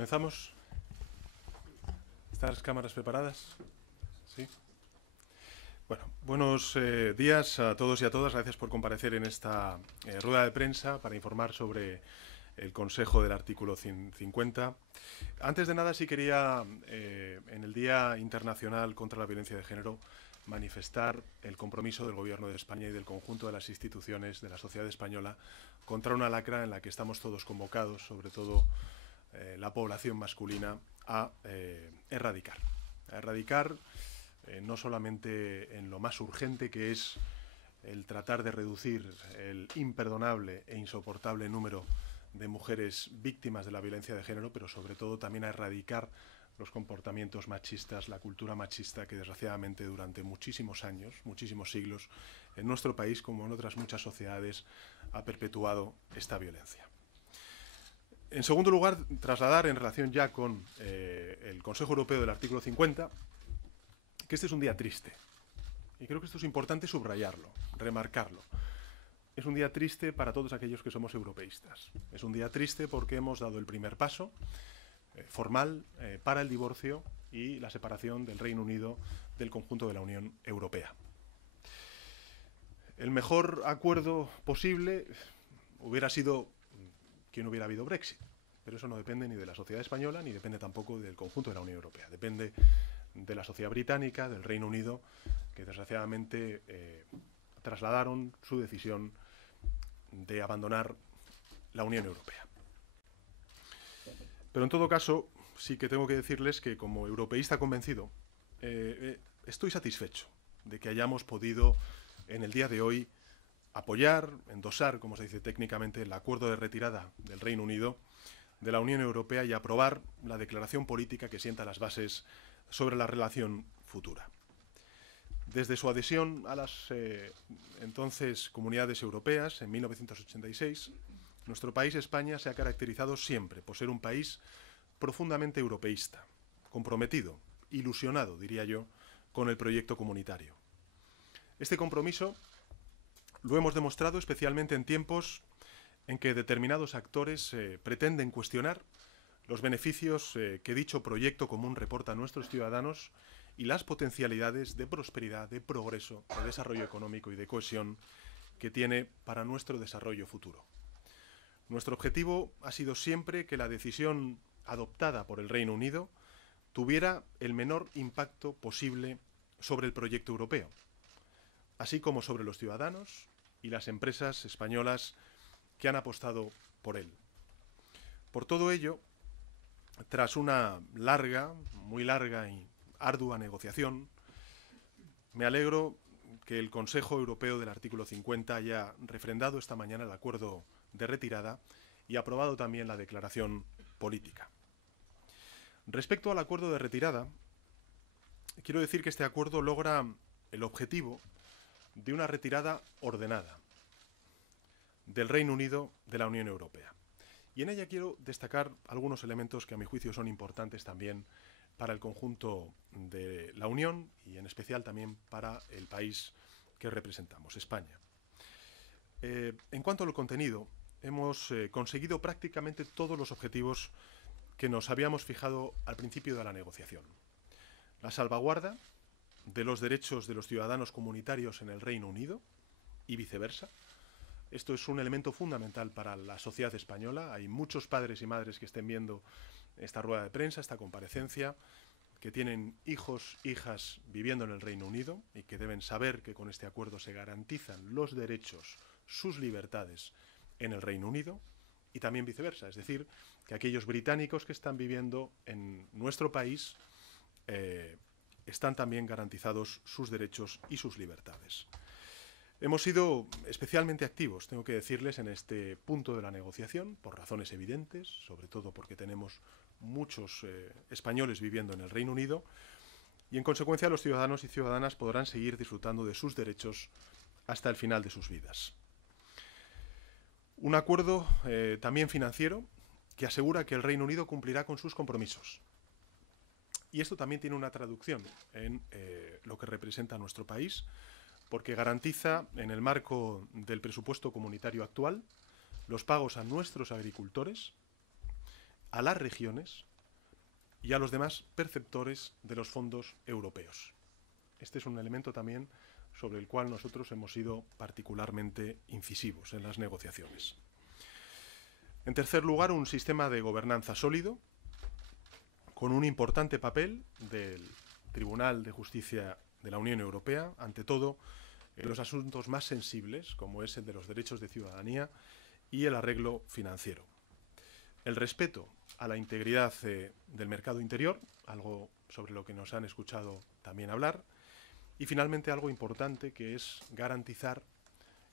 ¿Comenzamos? ¿Están las cámaras preparadas? ¿Sí? Bueno, buenos días a todos y a todas. Gracias por comparecer en esta rueda de prensa para informar sobre el Consejo del artículo 50. Antes de nada, sí quería, en el Día Internacional contra la Violencia de Género, manifestar el compromiso del Gobierno de España y del conjunto de las instituciones de la sociedad española contra una lacra en la que estamos todos convocados, sobre todo la población masculina, a erradicar. A erradicar no solamente en lo más urgente, que es el tratar de reducir el imperdonable e insoportable número de mujeres víctimas de la violencia de género, pero sobre todo también a erradicar los comportamientos machistas, la cultura machista que desgraciadamente durante muchísimos años, muchísimos siglos, en nuestro país como en otras muchas sociedades ha perpetuado esta violencia. En segundo lugar, trasladar en relación ya con el Consejo Europeo del artículo 50, que este es un día triste. Y creo que esto es importante subrayarlo, remarcarlo. Es un día triste para todos aquellos que somos europeístas. Es un día triste porque hemos dado el primer paso formal para el divorcio y la separación del Reino Unido del conjunto de la Unión Europea. El mejor acuerdo posible hubiera sido que no hubiera habido Brexit, pero eso no depende ni de la sociedad española ni depende tampoco del conjunto de la Unión Europea. Depende de la sociedad británica, del Reino Unido, que desgraciadamente trasladaron su decisión de abandonar la Unión Europea. Pero en todo caso, sí que tengo que decirles que como europeísta convencido, estoy satisfecho de que hayamos podido en el día de hoy apoyar, endosar, como se dice técnicamente, el acuerdo de retirada del Reino Unido de la Unión Europea y aprobar la declaración política que sienta las bases sobre la relación futura. Desde su adhesión a las entonces comunidades europeas en 1986, nuestro país, España, se ha caracterizado siempre por ser un país profundamente europeísta, comprometido, ilusionado, diría yo, con el proyecto comunitario. Este compromiso lo hemos demostrado especialmente en tiempos en que determinados actores pretenden cuestionar los beneficios que dicho proyecto común reporta a nuestros ciudadanos y las potencialidades de prosperidad, de progreso, de desarrollo económico y de cohesión que tiene para nuestro desarrollo futuro. Nuestro objetivo ha sido siempre que la decisión adoptada por el Reino Unido tuviera el menor impacto posible sobre el proyecto europeo, así como sobre los ciudadanos y las empresas españolas que han apostado por él. Por todo ello, tras una larga, muy larga y ardua negociación, me alegro que el Consejo Europeo del artículo 50 haya refrendado esta mañana el acuerdo de retirada y aprobado también la declaración política. Respecto al acuerdo de retirada, quiero decir que este acuerdo logra el objetivo de una retirada ordenada del Reino Unido de la Unión Europea. Y en ella quiero destacar algunos elementos que a mi juicio son importantes también para el conjunto de la Unión y en especial también para el país que representamos, España. En cuanto al contenido, hemos conseguido prácticamente todos los objetivos que nos habíamos fijado al principio de la negociación. La salvaguarda de los derechos de los ciudadanos comunitarios en el Reino Unido y viceversa. Esto es un elemento fundamental para la sociedad española. Hay muchos padres y madres que estén viendo esta rueda de prensa, esta comparecencia, que tienen hijos, hijas viviendo en el Reino Unido y que deben saber que con este acuerdo se garantizan los derechos, sus libertades en el Reino Unido y también viceversa. Es decir, que aquellos británicos que están viviendo en nuestro país están también garantizados sus derechos y sus libertades. Hemos sido especialmente activos, tengo que decirles, en este punto de la negociación, por razones evidentes, sobre todo porque tenemos muchos españoles viviendo en el Reino Unido, y en consecuencia los ciudadanos y ciudadanas podrán seguir disfrutando de sus derechos hasta el final de sus vidas. Un acuerdo también financiero que asegura que el Reino Unido cumplirá con sus compromisos. Y esto también tiene una traducción en lo que representa a nuestro país, porque garantiza, en el marco del presupuesto comunitario actual, los pagos a nuestros agricultores, a las regiones y a los demás perceptores de los fondos europeos. Este es un elemento también sobre el cual nosotros hemos sido particularmente incisivos en las negociaciones. En tercer lugar, un sistema de gobernanza sólido, con un importante papel del Tribunal de Justicia de la Unión Europea, ante todo en los asuntos más sensibles, como es el de los derechos de ciudadanía y el arreglo financiero. El respeto a la integridad del mercado interior, algo sobre lo que nos han escuchado también hablar, y finalmente algo importante, que es garantizar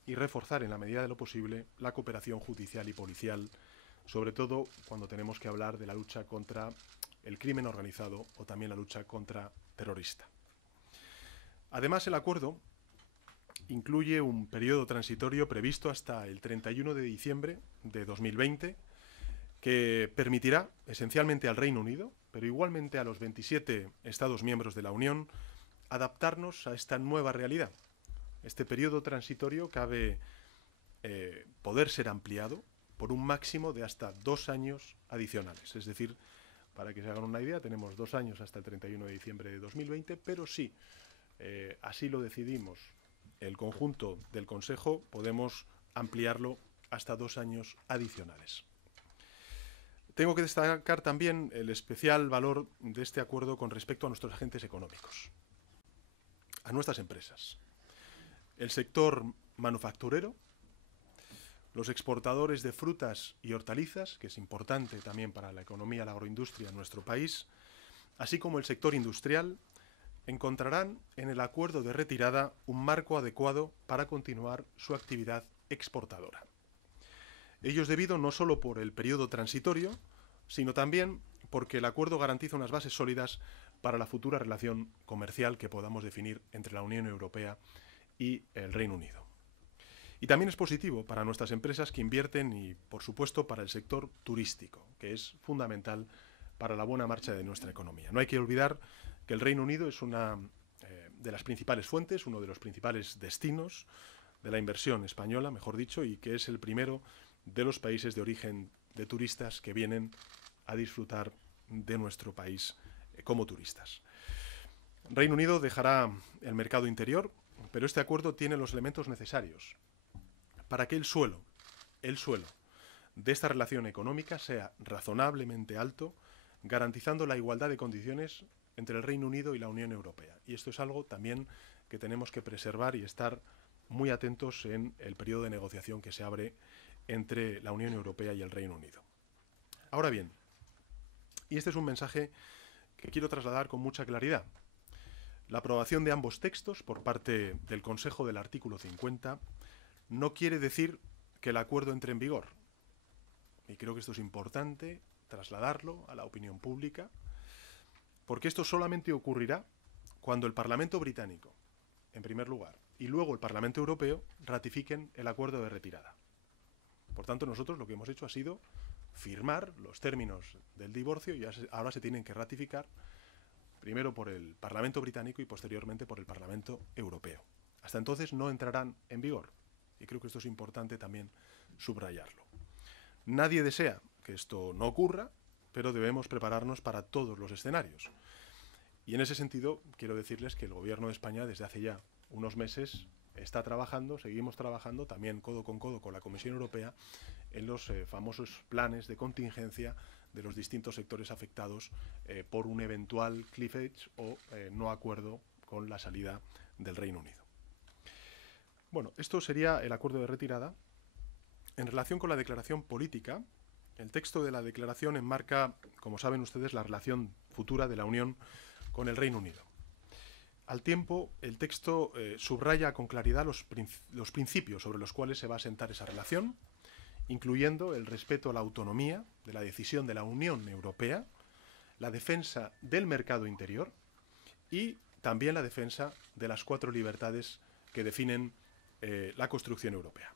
y reforzar en la medida de lo posible la cooperación judicial y policial, sobre todo cuando tenemos que hablar de la lucha contra el crimen organizado o también la lucha contra terrorista. Además, el acuerdo incluye un periodo transitorio previsto hasta el 31 de diciembre de 2020, que permitirá esencialmente al Reino Unido, pero igualmente a los 27 Estados miembros de la Unión, adaptarnos a esta nueva realidad. Este periodo transitorio cabe poder ser ampliado por un máximo de hasta 2 años adicionales. Es decir, para que se hagan una idea, tenemos 2 años hasta el 31 de diciembre de 2020, pero si así lo decidimos el conjunto del Consejo, podemos ampliarlo hasta 2 años adicionales. Tengo que destacar también el especial valor de este acuerdo con respecto a nuestros agentes económicos, a nuestras empresas. El sector manufacturero, los exportadores de frutas y hortalizas, que es importante también para la economía, la agroindustria en nuestro país, así como el sector industrial, encontrarán en el acuerdo de retirada un marco adecuado para continuar su actividad exportadora. Ello es debido no solo por el periodo transitorio, sino también porque el acuerdo garantiza unas bases sólidas para la futura relación comercial que podamos definir entre la Unión Europea y el Reino Unido. Y también es positivo para nuestras empresas que invierten y, por supuesto, para el sector turístico, que es fundamental para la buena marcha de nuestra economía. No hay que olvidar que el Reino Unido es una de las principales fuentes, uno de los principales destinos de la inversión española, mejor dicho, y que es el primero de los países de origen de turistas que vienen a disfrutar de nuestro país como turistas. Reino Unido dejará el mercado interior, pero este acuerdo tiene los elementos necesarios para que el suelo de esta relación económica sea razonablemente alto, garantizando la igualdad de condiciones entre el Reino Unido y la Unión Europea. Y esto es algo también que tenemos que preservar y estar muy atentos en el periodo de negociación que se abre entre la Unión Europea y el Reino Unido. Ahora bien, y este es un mensaje que quiero trasladar con mucha claridad, la aprobación de ambos textos por parte del Consejo del artículo 50 no quiere decir que el acuerdo entre en vigor. Y creo que esto es importante trasladarlo a la opinión pública, porque esto solamente ocurrirá cuando el Parlamento británico, en primer lugar, y luego el Parlamento Europeo ratifiquen el acuerdo de retirada. Por tanto, nosotros lo que hemos hecho ha sido firmar los términos del divorcio y ahora se tienen que ratificar primero por el Parlamento británico y posteriormente por el Parlamento Europeo. Hasta entonces no entrarán en vigor y creo que esto es importante también subrayarlo. Nadie desea que esto no ocurra, pero debemos prepararnos para todos los escenarios. Y en ese sentido quiero decirles que el Gobierno de España desde hace ya unos meses está trabajando, seguimos trabajando también codo con la Comisión Europea en los famosos planes de contingencia de los distintos sectores afectados por un eventual cliff edge o no acuerdo con la salida del Reino Unido. Bueno, esto sería el acuerdo de retirada. En relación con la declaración política, el texto de la declaración enmarca, como saben ustedes, la relación futura de la Unión con el Reino Unido. Al tiempo, el texto subraya con claridad los principios sobre los cuales se va a asentar esa relación, incluyendo el respeto a la autonomía de la decisión de la Unión Europea, la defensa del mercado interior y también la defensa de las 4 libertades que definen la construcción europea.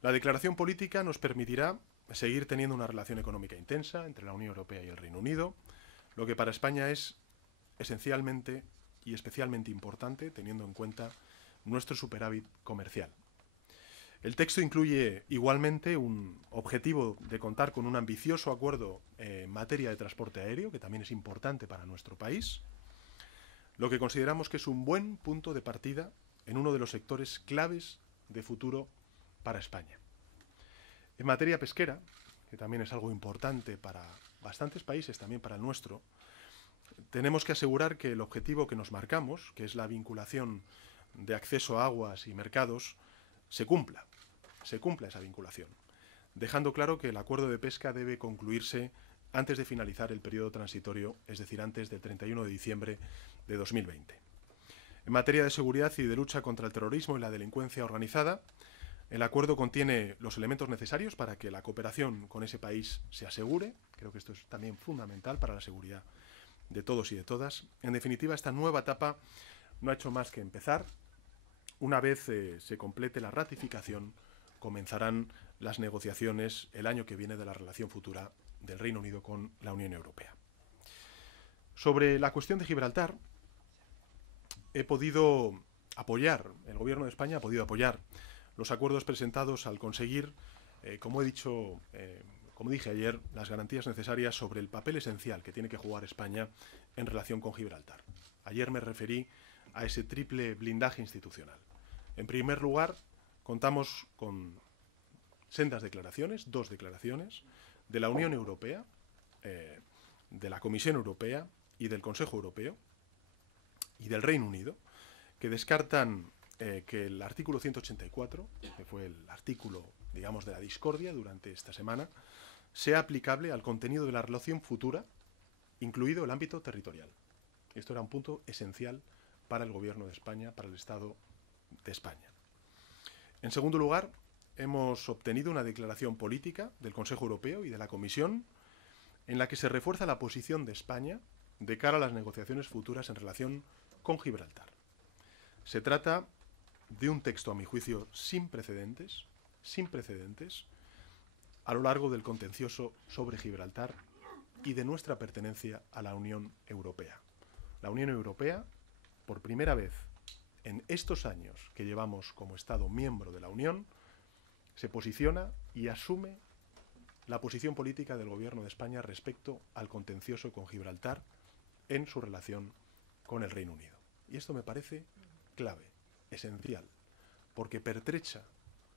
La declaración política nos permitirá seguir teniendo una relación económica intensa entre la Unión Europea y el Reino Unido, lo que para España es esencialmente y especialmente importante teniendo en cuenta nuestro superávit comercial. El texto incluye igualmente un objetivo de contar con un ambicioso acuerdo en materia de transporte aéreo, que también es importante para nuestro país, lo que consideramos que es un buen punto de partida en uno de los sectores claves de futuro para España. En materia pesquera, que también es algo importante para bastantes países, también para el nuestro, tenemos que asegurar que el objetivo que nos marcamos, que es la vinculación de acceso a aguas y mercados, se cumpla esa vinculación, dejando claro que el acuerdo de pesca debe concluirse antes de finalizar el periodo transitorio, es decir, antes del 31 de diciembre de 2020. En materia de seguridad y de lucha contra el terrorismo y la delincuencia organizada, el acuerdo contiene los elementos necesarios para que la cooperación con ese país se asegure. Creo que esto es también fundamental para la seguridad de todos y de todas. En definitiva, esta nueva etapa no ha hecho más que empezar. Una vez se complete la ratificación, comenzarán las negociaciones el año que viene de la relación futura del Reino Unido con la Unión Europea. Sobre la cuestión de Gibraltar, he podido apoyar, el Gobierno de España ha podido apoyar los acuerdos presentados al conseguir, como dije ayer, las garantías necesarias sobre el papel esencial que tiene que jugar España en relación con Gibraltar. Ayer me referí a ese triple blindaje institucional. En primer lugar, contamos con sendas declaraciones, 2 declaraciones, de la Unión Europea, de la Comisión Europea y del Consejo Europeo y del Reino Unido, que descartan que el artículo 184, que fue el artículo, digamos, de la discordia durante esta semana, sea aplicable al contenido de la relación futura, incluido el ámbito territorial. Esto era un punto esencial para el Gobierno de España, para el Estado de España. En segundo lugar, hemos obtenido una declaración política del Consejo Europeo y de la Comisión en la que se refuerza la posición de España de cara a las negociaciones futuras en relación con Gibraltar. Se trata de un texto, a mi juicio, sin precedentes, a lo largo del contencioso sobre Gibraltar y de nuestra pertenencia a la Unión Europea. La Unión Europea, por primera vez en estos años que llevamos como Estado miembro de la Unión, se posiciona y asume la posición política del Gobierno de España respecto al contencioso con Gibraltar en su relación con el Reino Unido. Y esto me parece clave, esencial, porque pertrecha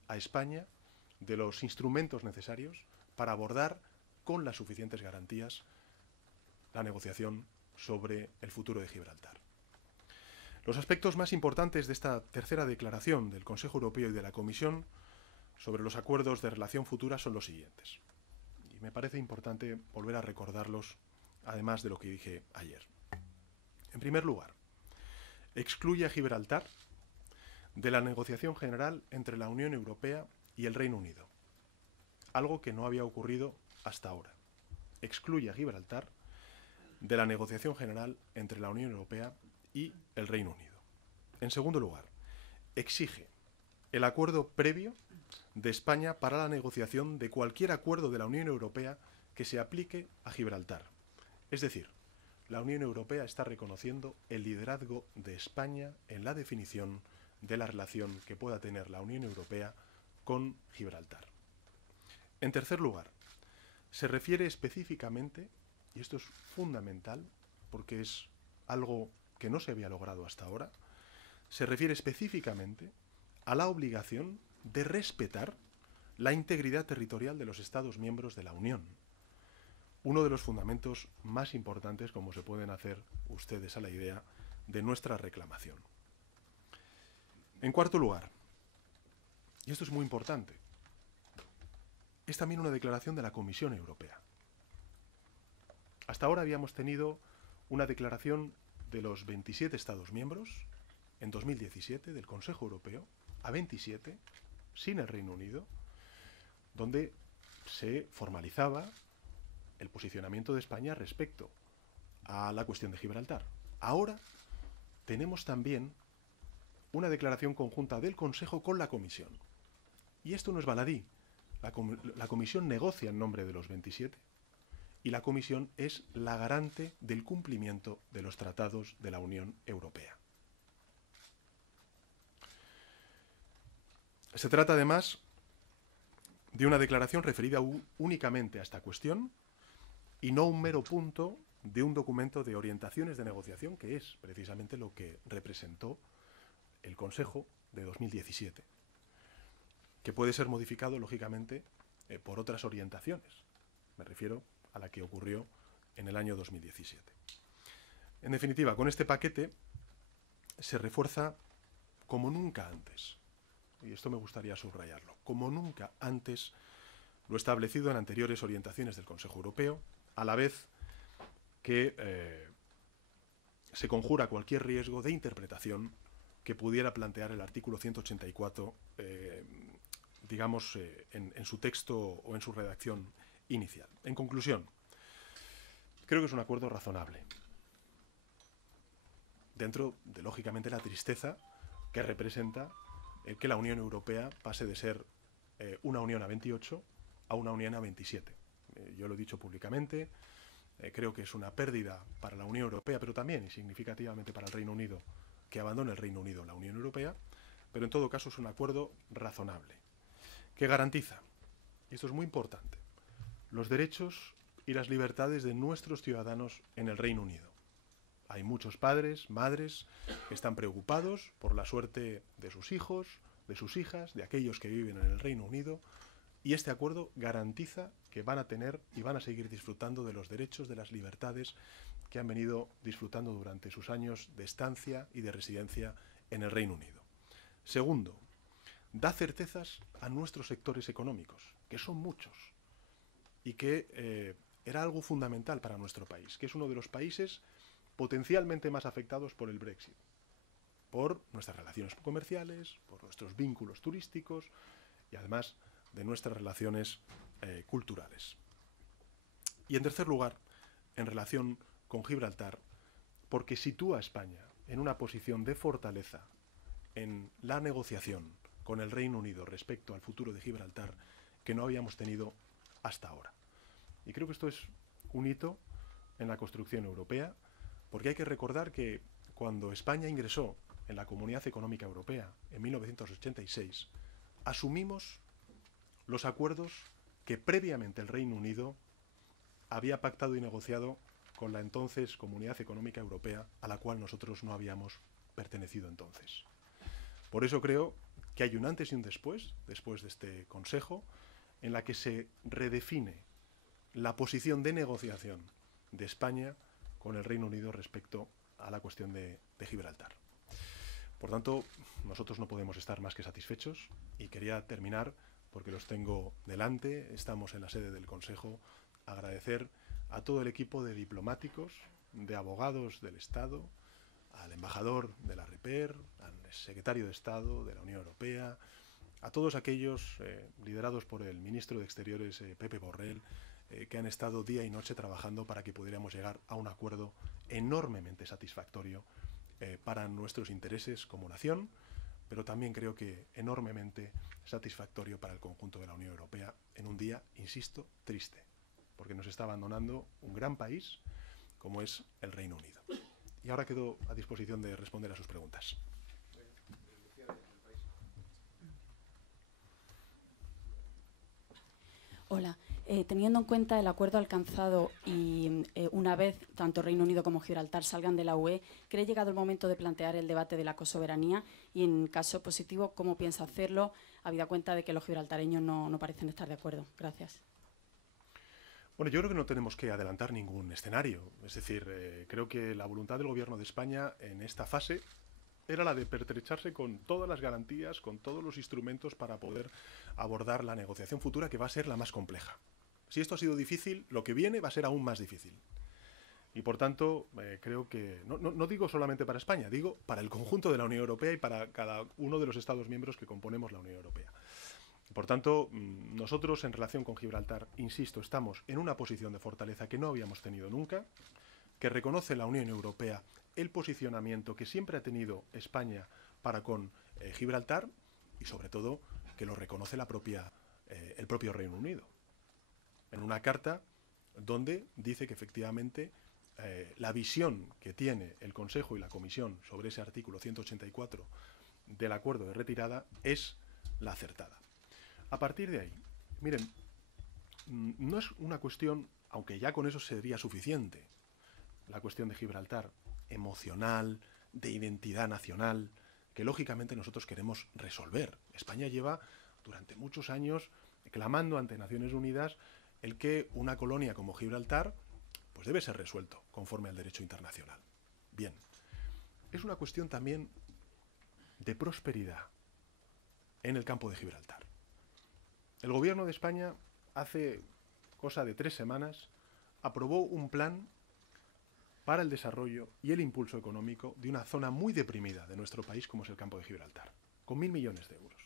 a España de los instrumentos necesarios para abordar con las suficientes garantías la negociación sobre el futuro de Gibraltar. Los aspectos más importantes de esta tercera declaración del Consejo Europeo y de la Comisión sobre los acuerdos de relación futura son los siguientes. Y me parece importante volver a recordarlos, además de lo que dije ayer. En primer lugar, excluye a Gibraltar de la negociación general entre la Unión Europea y el Reino Unido, algo que no había ocurrido hasta ahora. Excluye a Gibraltar de la negociación general entre la Unión Europea y el Reino Unido. En segundo lugar, exige el acuerdo previo de España para la negociación de cualquier acuerdo de la Unión Europea que se aplique a Gibraltar. Es decir, la Unión Europea está reconociendo el liderazgo de España en la definición de la relación que pueda tener la Unión Europea con Gibraltar. En tercer lugar, se refiere específicamente, y esto es fundamental porque es algo que no se había logrado hasta ahora, se refiere específicamente a la obligación de respetar la integridad territorial de los Estados miembros de la Unión. Uno de los fundamentos más importantes, como se pueden hacer ustedes a la idea, de nuestra reclamación. En cuarto lugar, y esto es muy importante, es también una declaración de la Comisión Europea. Hasta ahora habíamos tenido una declaración de los 27 Estados miembros en 2017 del Consejo Europeo a 27, sin el Reino Unido, donde se formalizaba el posicionamiento de España respecto a la cuestión de Gibraltar. Ahora tenemos también una declaración conjunta del Consejo con la Comisión. Y esto no es baladí. La Comisión negocia en nombre de los 27 y la Comisión es la garante del cumplimiento de los tratados de la Unión Europea. Se trata además de una declaración referida únicamente a esta cuestión y no un mero punto de un documento de orientaciones de negociación, que es precisamente lo que representó el Consejo de 2017, que puede ser modificado, lógicamente, por otras orientaciones. Me refiero a la que ocurrió en el año 2017. En definitiva, con este paquete se refuerza como nunca antes, y esto me gustaría subrayarlo, como nunca antes lo establecido en anteriores orientaciones del Consejo Europeo, a la vez que se conjura cualquier riesgo de interpretación que pudiera plantear el artículo 184, digamos, en su texto o en su redacción inicial. En conclusión, creo que es un acuerdo razonable, dentro de, lógicamente, la tristeza que representa que la Unión Europea pase de ser una Unión a 28 a una Unión a 27. Yo lo he dicho públicamente, creo que es una pérdida para la Unión Europea, pero también y significativamente para el Reino Unido, que abandone el Reino Unido la Unión Europea, pero en todo caso es un acuerdo razonable, que garantiza, y esto es muy importante, los derechos y las libertades de nuestros ciudadanos en el Reino Unido. Hay muchos padres, madres, que están preocupados por la suerte de sus hijos, de sus hijas, de aquellos que viven en el Reino Unido, y este acuerdo garantiza que van a tener y van a seguir disfrutando de los derechos, de las libertades que han venido disfrutando durante sus años de estancia y de residencia en el Reino Unido. Segundo, da certezas a nuestros sectores económicos, que son muchos, y que era algo fundamental para nuestro país, que es uno de los países potencialmente más afectados por el Brexit, por nuestras relaciones comerciales, por nuestros vínculos turísticos y además de nuestras relaciones culturales. Y en tercer lugar, en relación con Gibraltar, porque sitúa a España en una posición de fortaleza en la negociación con el Reino Unido respecto al futuro de Gibraltar que no habíamos tenido hasta ahora. Y creo que esto es un hito en la construcción europea, porque hay que recordar que cuando España ingresó en la Comunidad Económica Europea en 1986, asumimos los acuerdos que previamente el Reino Unido había pactado y negociado con la entonces Comunidad Económica Europea, a la cual nosotros no habíamos pertenecido entonces. Por eso creo que hay un antes y un después de este Consejo, en la que se redefine la posición de negociación de España con el Reino Unido respecto a la cuestión de Gibraltar. Por tanto, nosotros no podemos estar más que satisfechos y quería terminar, porque los tengo delante, estamos en la sede del Consejo, agradecer a todo el equipo de diplomáticos, de abogados del Estado, al embajador de la RIPER, al secretario de Estado de la Unión Europea, a todos aquellos liderados por el ministro de Exteriores, Pepe Borrell, que han estado día y noche trabajando para que pudiéramos llegar a un acuerdo enormemente satisfactorio para nuestros intereses como nación, pero también creo que enormemente satisfactorio para el conjunto de la Unión Europea en un día, insisto, triste, porque nos está abandonando un gran país como es el Reino Unido. Y ahora quedo a disposición de responder a sus preguntas. Hola. Teniendo en cuenta el acuerdo alcanzado y una vez tanto Reino Unido como Gibraltar salgan de la UE, ¿cree llegado el momento de plantear el debate de la cosoberanía? Y en caso positivo, ¿cómo piensa hacerlo, habida cuenta de que los gibraltareños no parecen estar de acuerdo? Gracias. Bueno, yo creo que no tenemos que adelantar ningún escenario. Es decir, creo que la voluntad del Gobierno de España en esta fase era la de pertrecharse con todas las garantías, con todos los instrumentos para poder abordar la negociación futura, que va a ser la más compleja. Si esto ha sido difícil, lo que viene va a ser aún más difícil. Y por tanto, creo que, no digo solamente para España, digo para el conjunto de la Unión Europea y para cada uno de los Estados miembros que componemos la Unión Europea. Por tanto, nosotros en relación con Gibraltar, insisto, estamos en una posición de fortaleza que no habíamos tenido nunca, que reconoce la Unión Europea el posicionamiento que siempre ha tenido España para con Gibraltar y sobre todo que lo reconoce el propio Reino Unido. En una carta donde dice que efectivamente la visión que tiene el Consejo y la Comisión sobre ese artículo 184 del acuerdo de retirada es la acertada. A partir de ahí, miren, no es una cuestión, aunque ya con eso sería suficiente, la cuestión de Gibraltar, emocional, de identidad nacional, que lógicamente nosotros queremos resolver. España lleva durante muchos años clamando ante Naciones Unidas el que una colonia como Gibraltar pues debe ser resuelto conforme al derecho internacional. Bien, es una cuestión también de prosperidad en el campo de Gibraltar. El gobierno de España hace cosa de 3 semanas aprobó un plan para el desarrollo y el impulso económico de una zona muy deprimida de nuestro país como es el campo de Gibraltar, con 1.000 millones de euros.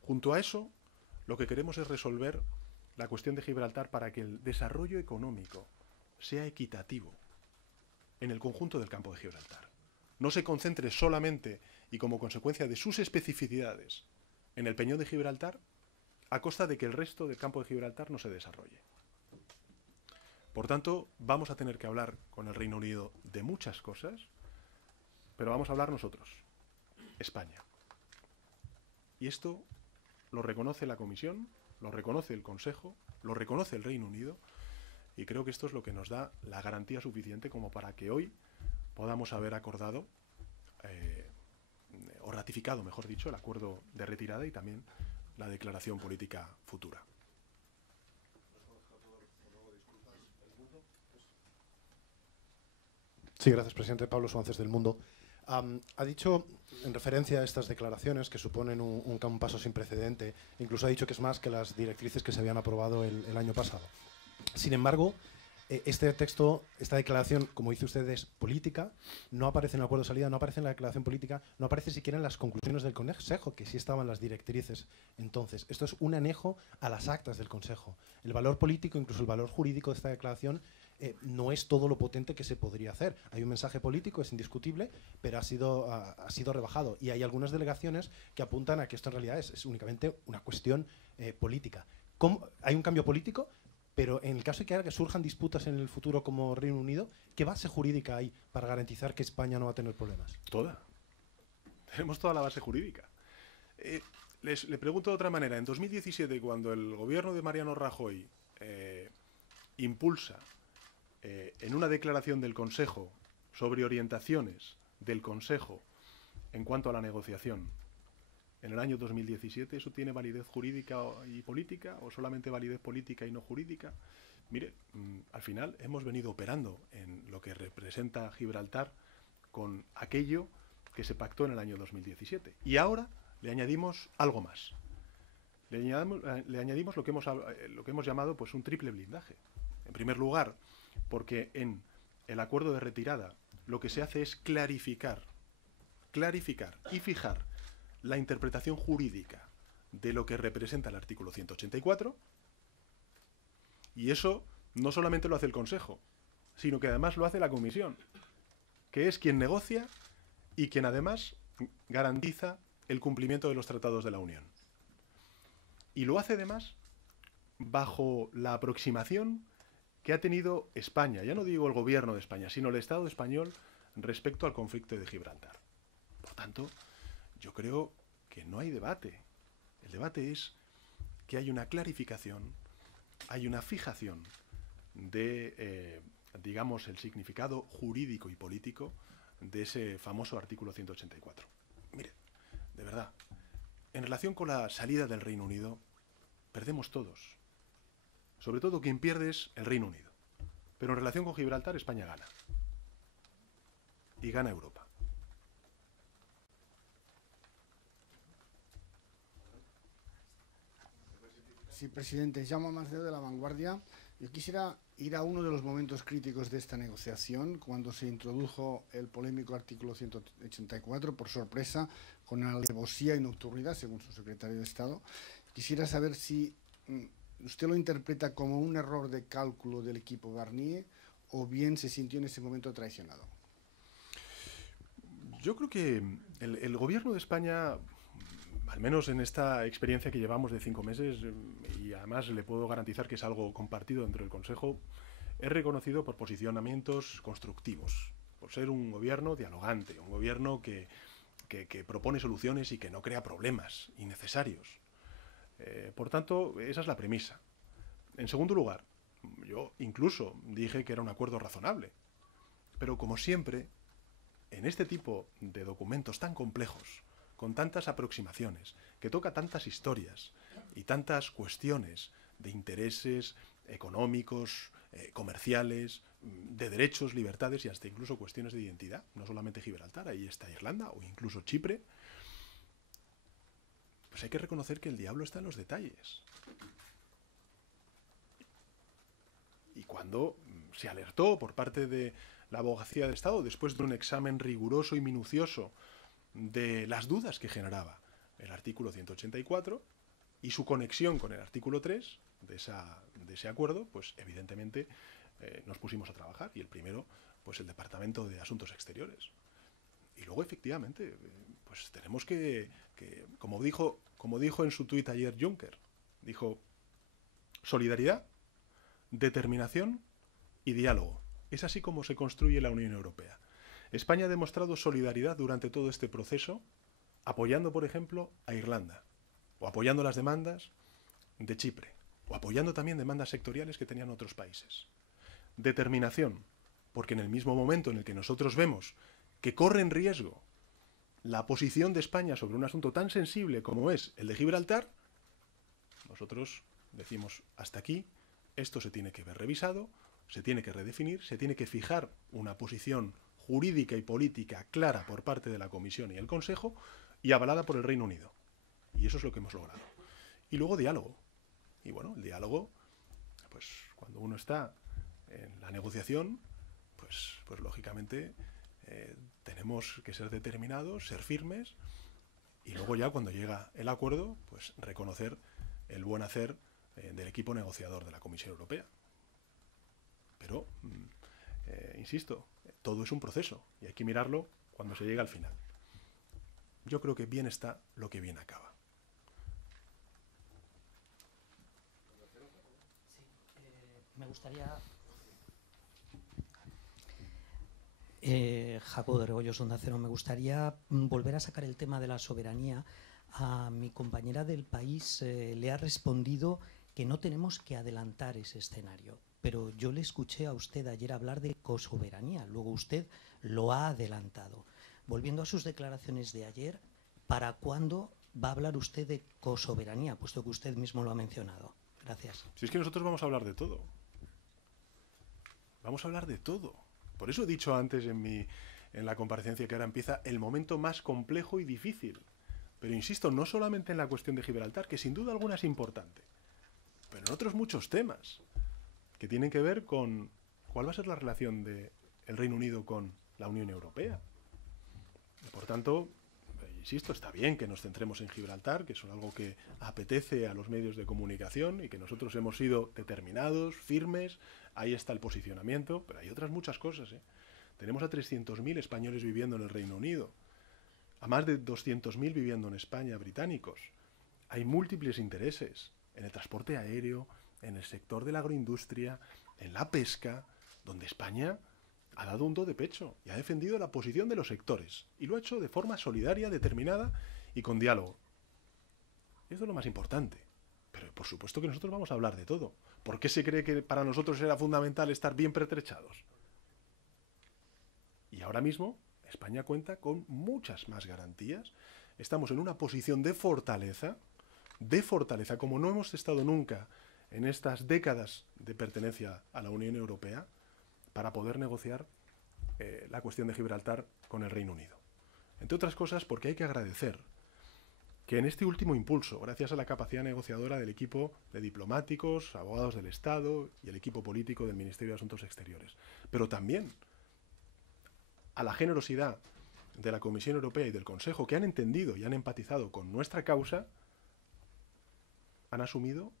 Junto a eso, lo que queremos es resolver la cuestión de Gibraltar para que el desarrollo económico sea equitativo en el conjunto del campo de Gibraltar. No se concentre solamente y como consecuencia de sus especificidades en el Peñón de Gibraltar, a costa de que el resto del campo de Gibraltar no se desarrolle. Por tanto, vamos a tener que hablar con el Reino Unido de muchas cosas, pero vamos a hablar nosotros, España. Y esto lo reconoce la Comisión, lo reconoce el Consejo, lo reconoce el Reino Unido, y creo que esto es lo que nos da la garantía suficiente como para que hoy podamos haber acordado, o ratificado, mejor dicho, el acuerdo de retirada y también la declaración política futura. Sí, gracias, presidente. Pablo Suárez del Mundo. Ha dicho, en referencia a estas declaraciones, que suponen un paso sin precedente, incluso ha dicho que es más que las directrices que se habían aprobado el año pasado. Sin embargo, este texto, esta declaración, como dice usted, es política, no aparece en el acuerdo de salida, no aparece en la declaración política, no aparece siquiera en las conclusiones del Consejo, que sí estaban las directrices entonces. Esto es un anejo a las actas del Consejo. El valor político, incluso el valor jurídico de esta declaración, no es todo lo potente que se podría hacer. Hay un mensaje político, es indiscutible, pero ha sido rebajado. Y hay algunas delegaciones que apuntan a que esto en realidad es únicamente una cuestión política. Hay un cambio político, pero en el caso de que surjan disputas en el futuro como Reino Unido, ¿qué base jurídica hay para garantizar que España no va a tener problemas? Toda. Tenemos toda la base jurídica. Le pregunto de otra manera. En 2017, cuando el gobierno de Mariano Rajoy impulsa en una declaración del Consejo sobre orientaciones del Consejo en cuanto a la negociación, en el año 2017, ¿eso tiene validez jurídica y política o solamente validez política y no jurídica? Mire, al final hemos venido operando en lo que representa Gibraltar con aquello que se pactó en el año 2017. Y ahora le añadimos algo más. Le añadimos lo que hemos llamado pues un triple blindaje. En primer lugar, porque en el acuerdo de retirada lo que se hace es clarificar y fijar la interpretación jurídica de lo que representa el artículo 184, y eso no solamente lo hace el Consejo, sino que además lo hace la Comisión, que es quien negocia y quien además garantiza el cumplimiento de los tratados de la Unión. Y lo hace además bajo la aproximación que ha tenido España, ya no digo el gobierno de España, sino el Estado español respecto al conflicto de Gibraltar. Por tanto, yo creo que no hay debate. El debate es que hay una clarificación, hay una fijación de, digamos, el significado jurídico y político de ese famoso artículo 184. Mire, de verdad, en relación con la salida del Reino Unido, perdemos todos. Sobre todo quien pierde es el Reino Unido. Pero en relación con Gibraltar, España gana. Y gana Europa. Sí, presidente. Jaume Mancebo, de La Vanguardia. Yo quisiera ir a uno de los momentos críticos de esta negociación, cuando se introdujo el polémico artículo 184, por sorpresa, con alevosía y nocturnidad, según su secretario de Estado. Quisiera saber si usted lo interpreta como un error de cálculo del equipo Barnier o bien se sintió en ese momento traicionado. Yo creo que el gobierno de España, al menos en esta experiencia que llevamos de 5 meses, y además le puedo garantizar que es algo compartido dentro del Consejo, es reconocido por posicionamientos constructivos, por ser un gobierno dialogante, un gobierno que que propone soluciones y que no crea problemas innecesarios. Por tanto, esa es la premisa. En segundo lugar, yo incluso dije que era un acuerdo razonable. Pero como siempre, en este tipo de documentos tan complejos, con tantas aproximaciones, que toca tantas historias y tantas cuestiones de intereses económicos, comerciales, de derechos, libertades y hasta incluso cuestiones de identidad, no solamente Gibraltar, ahí está Irlanda o incluso Chipre, pues hay que reconocer que el diablo está en los detalles. Y cuando se alertó por parte de la Abogacía del Estado, después de un examen riguroso y minucioso de las dudas que generaba el artículo 184 y su conexión con el artículo 3 de ese acuerdo, pues evidentemente nos pusimos a trabajar. Y el primero, pues el Departamento de Asuntos Exteriores. Y luego, efectivamente, pues tenemos que como dijo en su tuit ayer Juncker, dijo: solidaridad, determinación y diálogo. Es así como se construye la Unión Europea. España ha demostrado solidaridad durante todo este proceso, apoyando, por ejemplo, a Irlanda, o apoyando las demandas de Chipre, o apoyando también demandas sectoriales que tenían otros países. Determinación, porque en el mismo momento en el que nosotros vemos que corre en riesgo la posición de España sobre un asunto tan sensible como es el de Gibraltar, nosotros decimos: hasta aquí, esto se tiene que ver revisado, se tiene que redefinir, se tiene que fijar una posición jurídica y política clara por parte de la Comisión y el Consejo y avalada por el Reino Unido. Y eso es lo que hemos logrado. Y luego diálogo. Y bueno, el diálogo, pues cuando uno está en la negociación, pues lógicamente tenemos que ser determinados, ser firmes, y luego ya cuando llega el acuerdo, pues reconocer el buen hacer del equipo negociador de la Comisión Europea. Pero, insisto, todo es un proceso y hay que mirarlo cuando se llega al final. Yo creo que bien está lo que bien acaba. Sí, me gustaría... Jacobo de Rebollos, Onda Cero, me gustaría volver a sacar el tema de la soberanía. A mi compañera del País le ha respondido que no tenemos que adelantar ese escenario. Pero yo le escuché a usted ayer hablar de cosoberanía, luego usted lo ha adelantado. Volviendo a sus declaraciones de ayer, ¿para cuándo va a hablar usted de cosoberanía, puesto que usted mismo lo ha mencionado? Gracias. Si es que nosotros vamos a hablar de todo. Vamos a hablar de todo. Por eso he dicho antes en la comparecencia que ahora empieza el momento más complejo y difícil. Pero insisto, no solamente en la cuestión de Gibraltar, que sin duda alguna es importante, pero en otros muchos temas que tienen que ver con cuál va a ser la relación del Reino Unido con la Unión Europea. Y por tanto, insisto, está bien que nos centremos en Gibraltar, que es algo que apetece a los medios de comunicación y que nosotros hemos sido determinados, firmes, ahí está el posicionamiento, pero hay otras muchas cosas, ¿eh? Tenemos a 300.000 españoles viviendo en el Reino Unido, a más de 200.000 viviendo en España, británicos. Hay múltiples intereses en el transporte aéreo, en el sector de la agroindustria, en la pesca, donde España ha dado un do de pecho y ha defendido la posición de los sectores. Y lo ha hecho de forma solidaria, determinada y con diálogo. Y eso es lo más importante. Pero por supuesto que nosotros vamos a hablar de todo. ¿Por qué se cree que para nosotros era fundamental estar bien pertrechados? Y ahora mismo España cuenta con muchas más garantías. Estamos en una posición de fortaleza como no hemos estado nunca en estas décadas de pertenencia a la Unión Europea, para poder negociar la cuestión de Gibraltar con el Reino Unido. Entre otras cosas porque hay que agradecer que en este último impulso, gracias a la capacidad negociadora del equipo de diplomáticos, abogados del Estado y el equipo político del Ministerio de Asuntos Exteriores, pero también a la generosidad de la Comisión Europea y del Consejo, que han entendido y han empatizado con nuestra causa, han asumido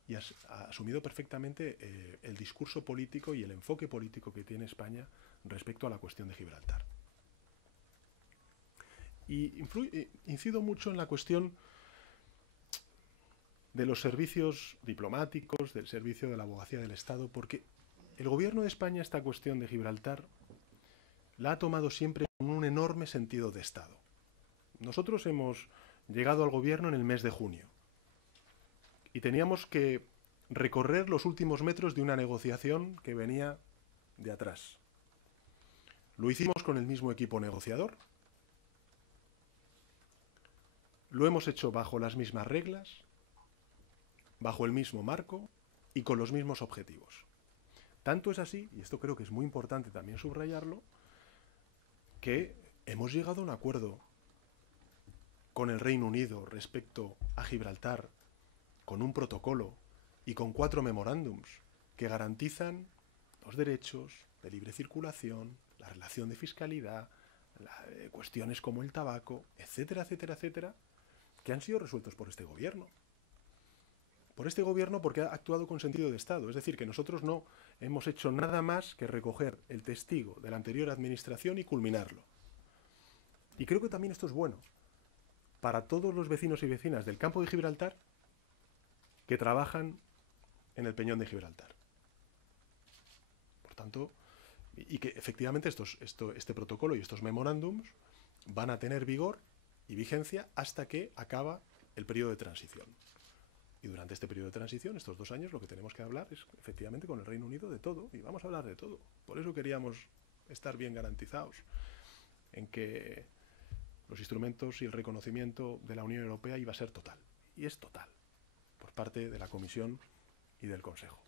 perfectamente el discurso político y el enfoque político que tiene España respecto a la cuestión de Gibraltar. Y incido mucho en la cuestión de los servicios diplomáticos, del servicio de la Abogacía del Estado, porque el Gobierno de España esta cuestión de Gibraltar la ha tomado siempre con un enorme sentido de Estado. Nosotros hemos llegado al gobierno en el mes de junio y teníamos que recorrer los últimos metros de una negociación que venía de atrás. Lo hicimos con el mismo equipo negociador, lo hemos hecho bajo las mismas reglas, bajo el mismo marco y con los mismos objetivos. Tanto es así, y esto creo que es muy importante también subrayarlo, que hemos llegado a un acuerdo con el Reino Unido respecto a Gibraltar, con un protocolo y con 4 memorándums que garantizan los derechos de libre circulación, la relación de fiscalidad, cuestiones como el tabaco, etcétera, etcétera, etcétera, que han sido resueltos por este gobierno. Por este gobierno porque ha actuado con sentido de Estado. Es decir, que nosotros no hemos hecho nada más que recoger el testigo de la anterior administración y culminarlo. Y creo que también esto es bueno para todos los vecinos y vecinas del campo de Gibraltar que trabajan en el Peñón de Gibraltar. Por tanto, y que efectivamente este protocolo y estos memorándums van a tener vigor y vigencia hasta que acaba el periodo de transición. Y durante este periodo de transición, estos 2 años, lo que tenemos que hablar es efectivamente con el Reino Unido de todo, y vamos a hablar de todo. Por eso queríamos estar bien garantizados en que los instrumentos y el reconocimiento de la Unión Europea iba a ser total. Y es total, por parte de la Comisión y del Consejo.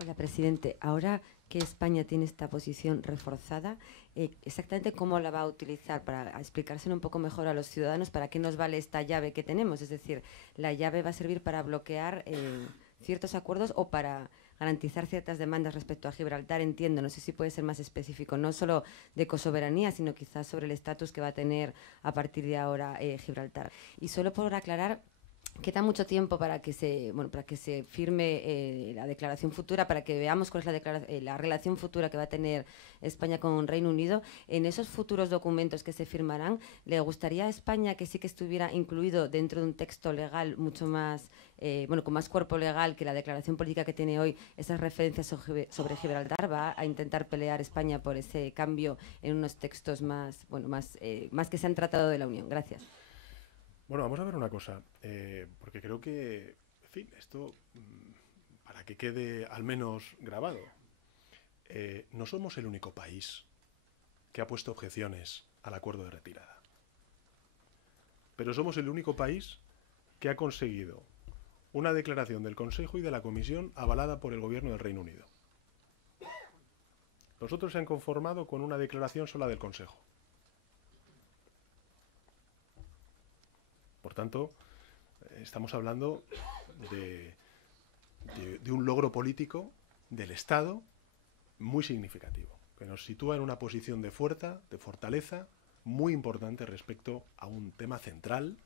Hola, presidente. Ahora que España tiene esta posición reforzada, exactamente cómo la va a utilizar para explicárselo un poco mejor a los ciudadanos, para qué nos vale esta llave que tenemos. Es decir, ¿la llave va a servir para bloquear ciertos acuerdos o para garantizar ciertas demandas respecto a Gibraltar? Entiendo, no sé si puede ser más específico, no solo de cosoberanía, sino quizás sobre el estatus que va a tener a partir de ahora Gibraltar. Y solo por aclarar, queda mucho tiempo para que se firme la declaración futura, para que veamos cuál es la relación futura que va a tener España con Reino Unido. En esos futuros documentos que se firmarán, ¿le gustaría a España que sí que estuviera incluido dentro de un texto legal mucho más, con más cuerpo legal que la declaración política que tiene hoy, esas referencias sobre Gibraltar? ¿Va a intentar pelear España por ese cambio en unos textos más que se han tratado de la Unión? Gracias. Bueno, vamos a ver una cosa, porque creo que, en fin, esto, para que quede al menos grabado, no somos el único país que ha puesto objeciones al acuerdo de retirada. Pero somos el único país que ha conseguido una declaración del Consejo y de la Comisión avalada por el Gobierno del Reino Unido. Los otros se han conformado con una declaración sola del Consejo. Por tanto, estamos hablando de un logro político del Estado muy significativo, que nos sitúa en una posición de fuerza, de fortaleza, muy importante respecto a un tema central,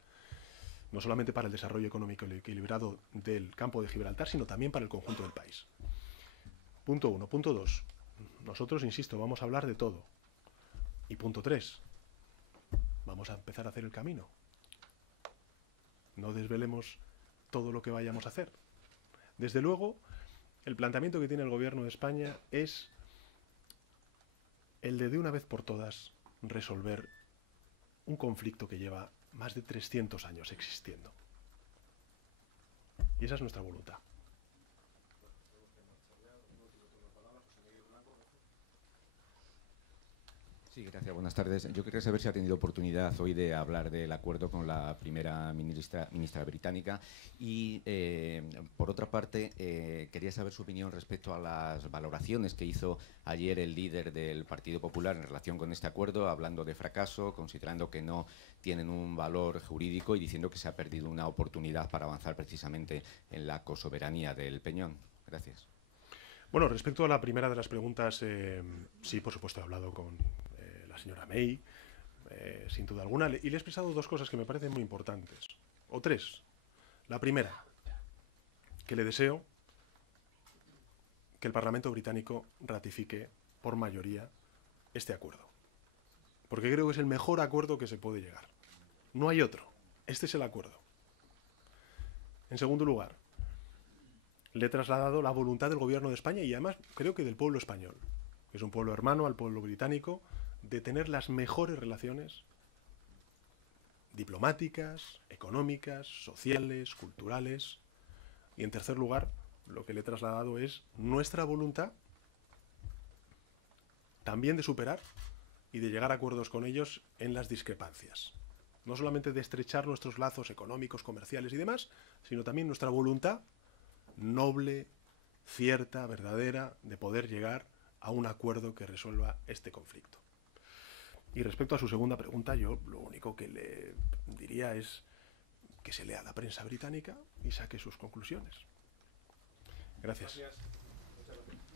no solamente para el desarrollo económico equilibrado del campo de Gibraltar, sino también para el conjunto del país. Punto 1. Punto 2. Nosotros, insisto, vamos a hablar de todo. Y punto 3. Vamos a empezar a hacer el camino. No desvelemos todo lo que vayamos a hacer. Desde luego, el planteamiento que tiene el Gobierno de España es el de una vez por todas resolver un conflicto que lleva más de 300 años existiendo. Y esa es nuestra voluntad. Sí, gracias. Buenas tardes. Yo quería saber si ha tenido oportunidad hoy de hablar del acuerdo con la primera ministra británica y, por otra parte, quería saber su opinión respecto a las valoraciones que hizo ayer el líder del Partido Popular en relación con este acuerdo, hablando de fracaso, considerando que no tienen un valor jurídico y diciendo que se ha perdido una oportunidad para avanzar precisamente en la cosoberanía del Peñón. Gracias. Bueno, respecto a la primera de las preguntas, sí, por supuesto, he hablado con la señora May, sin duda alguna, y le he expresado 2 cosas que me parecen muy importantes, o 3. La primera, que le deseo que el Parlamento británico ratifique por mayoría este acuerdo, porque creo que es el mejor acuerdo que se puede llegar. No hay otro. Este es el acuerdo. En segundo lugar, le he trasladado la voluntad del Gobierno de España y además creo que del pueblo español que es un pueblo hermano al pueblo británico, de tener las mejores relaciones diplomáticas, económicas, sociales, culturales. Y en tercer lugar, lo que le he trasladado es nuestra voluntad también de superar y de llegar a acuerdos con ellos en las discrepancias. No solamente de estrechar nuestros lazos económicos, comerciales y demás, sino también nuestra voluntad noble, cierta, verdadera, de poder llegar a un acuerdo que resuelva este conflicto. Y respecto a su segunda pregunta, yo lo único que le diría es que se lea la prensa británica y saque sus conclusiones. Gracias. Muchas gracias.